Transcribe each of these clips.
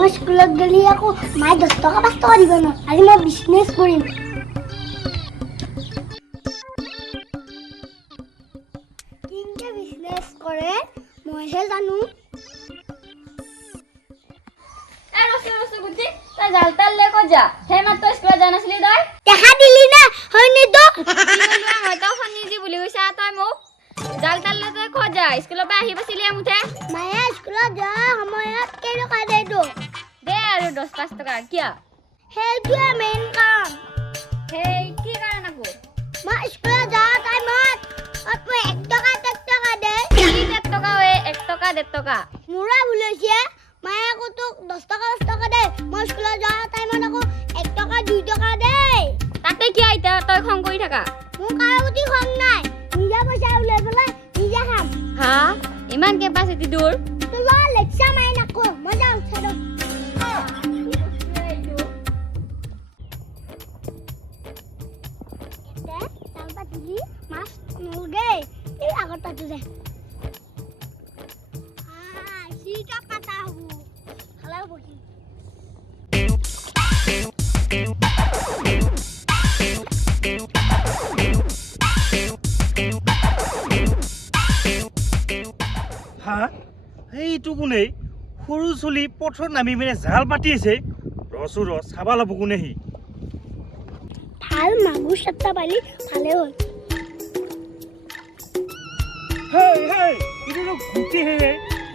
মই স্কুলত গেলি আকৌ মায়ে 10 টকা 5 টকা দিব ন আজি মই বিজনেছ কৰিম কিংকে বিজনেছ কৰে মইহে জানো এ ৰসু গুটি তই জালতাল লৈ কত যা সেই মাত্ৰ স্কুলত যা নাছিলি তই দেখা দিলি না হয়নি তো মই তই ফনিজি বুলি কৈছা তই মোক জালতাল লৈ তই কত যা স্কুলৰ পৰা আহি পাছিলি মুঠে মায়ে স্কুলত যোৱা সময়ত কেই টকা দেতো দে আৰু 10-5 টকা কিয় সেইটোৱে মেইন কাম সেই কি কাৰণ আকৌ মই স্কুলত যোৱা টাইমত মই 1 টকা 1 টকা দে কি 1 টকা ঐ 1 টকা 1.5 টকা মোৰা ভুল হৈছে মায়ে আকৌ তোক 10 টকা 5 টকা দে মই স্কুলত যোৱা টাইমত আকৌ 1 টকা 2 টকা দে তাতে কি আইতা তই খং কৰি থাকা মোৰ কাৰো প্ৰতি খং নাই নিজা পইচা উলাই পেলাই নিজে খাম হা ইমান কেপাচিটি দূৰ তোৰ লেকচাৰ মাৰি নাকো মই যাওঁ ছাৰো মাছ নলগে এই আগত পাতো দে সিটা কাটা হব হালাও বকি হা এইটো কোনে সৰু চলি পথত নামি মানে জাল পাতি আছে ৰচু ৰচ চাবা ল'ব কোনে সি ভাল মাগুৰ চাট্টা পালি ভালে হ'ল হেই হেই ইটো গুটি হে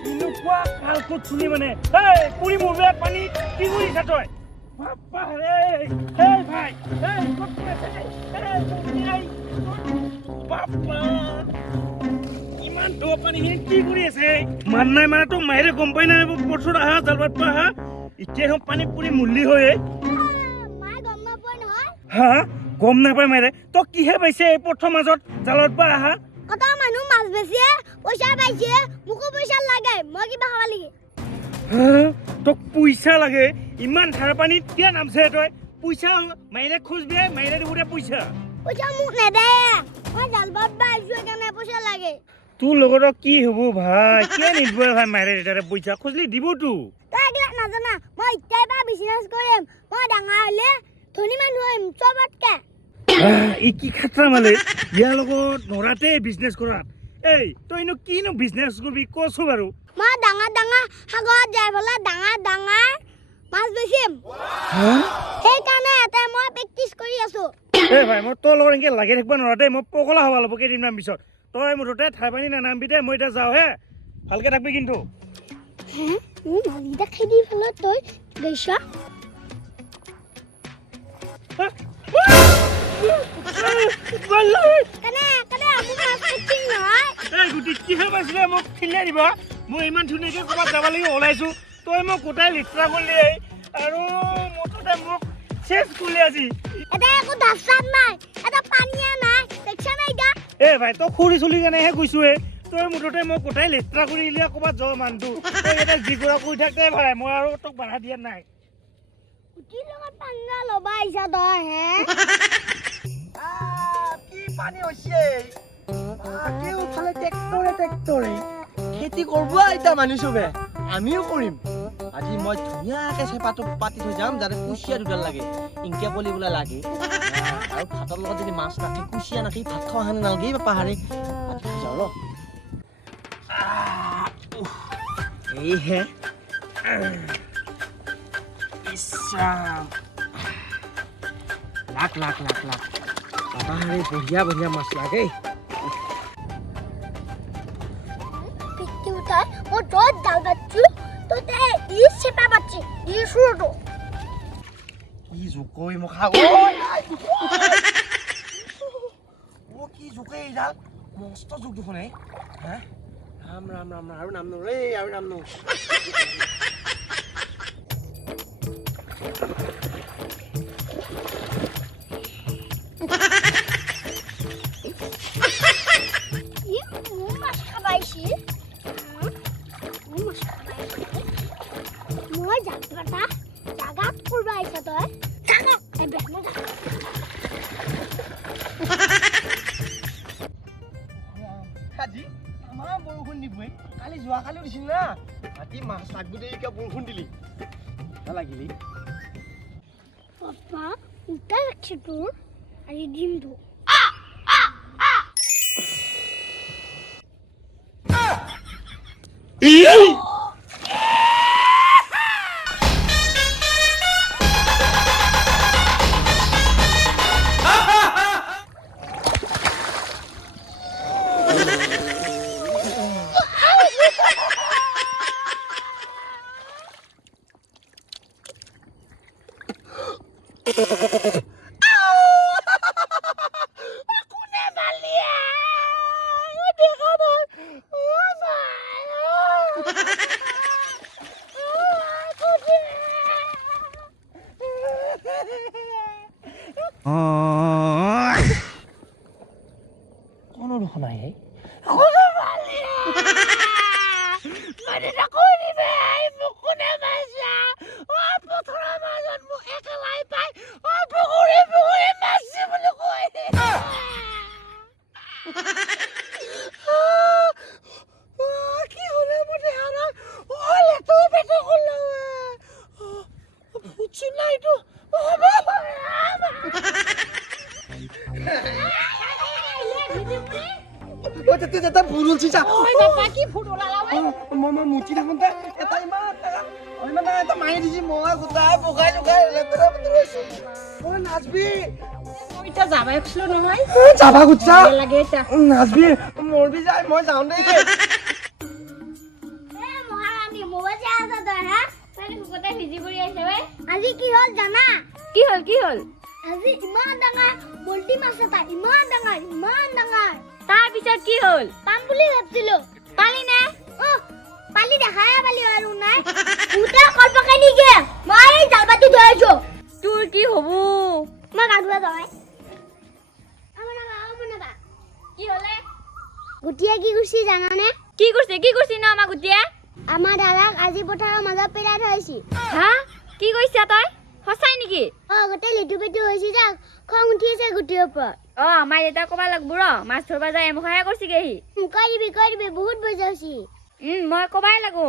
এনেকুৱা কাল ক'ত চুলি মানে হেই পুৰি মোৰ বেগ পানী কি কৰিছা তই বাপ্পা ৰে হেই ভাই হেই ক'ত আছে হেই মুখি বাপ্পা ইমান দ পানী কি কৰি আছে মান নাই মানে তো মাইৰে গম পাই নাই পথত আহা জাল পাত আহা এতিয়া পানী পুৰি মুল্লি হয় মাই গম নাপায় নহয় হা গম নাপায় মাইৰে তো কিহে পাইছে এই পথৰ মাজত জালত পা আহা কত মানুহ মাছ বেচিয়ে পইচা পাইছে মোকো পইচা লাগে মই কিবা খাব লাগে তোক পইচা লাগে ইমান ধাৰ পানীত কিয় নামছে তই পইচা মাইৰে খোজবি মাইৰে দিব পইচা পইচা মোক নেদে মই জাল বাব বাইছো কাৰণে পইচা লাগে তোৰ লগত কি হ'ব ভাই কিয় নিদিব ভাই মাইৰে দেউতাৰে পইচা খুজিলে দিবতো তই এইবিলাক নাজানা মই এতিয়াই পৰা বিজনেছ কৰিম মই ডাঙৰ হ'লে ধনী মানুহ হ'ম চবতকে ই কি খাটৰা মালে ইয়াৰ লগত নৰাতে বিজনেছ কৰাত এই তইনো কিনো বিজনেছ কৰিবি কছো বাৰু মই ডাঙৰ ডাঙৰ সাগৰত যাই পেলাই ডাঙৰ ডাঙৰ মাছ বেচিম সেইকাৰণে এটা মই প্ৰেক্টিচ কৰি আছো এই ভাই মই তোৰ লগত এনেকৈ লাগি থাকিব নৰাতে মই পগলা হ'ব লাগিব কেইদিনমান পিছত তই মুঠতে ঠাই পানী নানামিবি দে মই এতিয়া যাওঁ হে ভালকৈ থাকিবি কিন্তু মোৰ মাছকেইটা খেদি পেলাই তই গৈছা কিহে পাইছিলে মোক খিলাই দিব মই ইমান ধুনীয়াকৈ ক'ৰবাত যাব লাগিব ওলাইছোঁ তই মোক গোটাই লিট্ৰা কৰিলি আৰু মুঠতে মোক চেছ কৰিলি আজি এ ভাই তই খৰি চলি কাৰণেহে কৈছোঁহে তই মুঠতে মোক গোটাই লেট্ৰা কৰি দিলি ক'ৰবাত যোৱা মানুহটো তই এতিয়া যি কৰা কৰি থাক দে ভাই মই আৰু তোক বাধা দিয়া নাই কি পানী হৈছে কেউফালে ট্ৰেক্টৰে খেতি কৰিব এতিয়া মানুহ চবে আমিও কৰিম আজি মই ধুনীয়াকৈ চেপাটো পাতি থৈ যাম যাতে কুচিয়া দুডাল লাগে ইনকে কলি বোলে লাগে আৰু ভাতৰ লগত যদি মাছ নাখি কুচিয়া নাখি ভাত খোৱা হেন নালাগে পাহাৰে যাওঁ ৰ এইহে লাখ লাখ লাখ লাখ পাহাৰে বঢ়িয়া বঢ়িয়া মাছ লাগে কি জোকৈ মোক খাব কি জোকে এইডাল মস্ত জোক দেখোন হা ৰাম ৰাম ৰাম আৰু নাম নো ৰে আৰু নাম নো মই জাগাত কৰিব আহিছা তই আজি আমাৰ বৰষুণ দিবই কালি যোৱাকালিও দিছিল না আজি মাছ লাগবো দেৰিকে বৰষুণ দিলি নালাগিলি পাপা উল্টা লাগছে তোৰ আজি দিনটো কোনো দুখ নাই হে এটা ভুল চিচা ঐ পাপা কি ফুট ওলালা মই মুচি থাকোঁতে এটা ইমান এটা মাৰি দিছি মই গোটাই বগাই লগাই লেতেৰা পেতেৰা ঐ নাচবি ওইটা যাবা একছিল নহয় যাবা গুচ্ছা লাগে এটা নাচবি মৰবি যায় মই যাওঁ দেই এ মহাৰাণী মোবাইল চাই আছা তই হা তাই ভোকতে ভিজি পৰি আহিছে ঐ আজি কি হ'ল জানা কি হ'ল কি হ'ল আজি ইমান ডাঙৰ বল্টি মাছ এটা ইমান ডাঙৰ তাৰ পিছত কি হ'ল পাম বুলি ভাবছিলো পালি নে অ পালি দেখাই পালি আৰু নাই উটা কল পকাই নিগে মই জালবাতি ধৰি আছো তোৰ কি হ'ব মই গাধুৱা যাই আমাৰ না কি হ'লে গুটিয়ে কি কৰিছি জানানে কি কৰিছে ন আমাৰ গুটিয়ে আমাৰ দাদাক আজি পথাৰৰ মাজত পেলাই থৈছি হা কি কৈছা তই সঁচাই নেকি অ গোটেই লিটু পিটু হৈছি যা খং উঠি আছে গুটিৰ ওপৰত অ আমাৰ দেউতা ক'বা লাগব ৰ মাছ ধৰবা যায় এমখাহে কৰিছিগে সি কৈ দিবি বহুত বজা হৈছি মই ক'বাই লাগো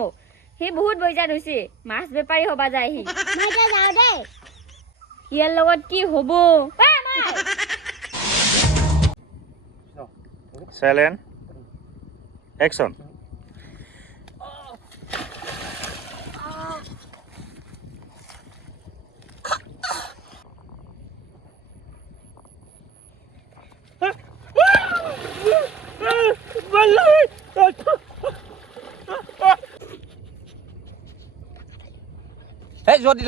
সি বহুত বইজাত হৈছে মাছ বেপাৰী হবা যায় সি মই এতিয়া যাওঁ দেই ইয়াৰ লগত কি হ'ব Silent. Action. Hey, Jody,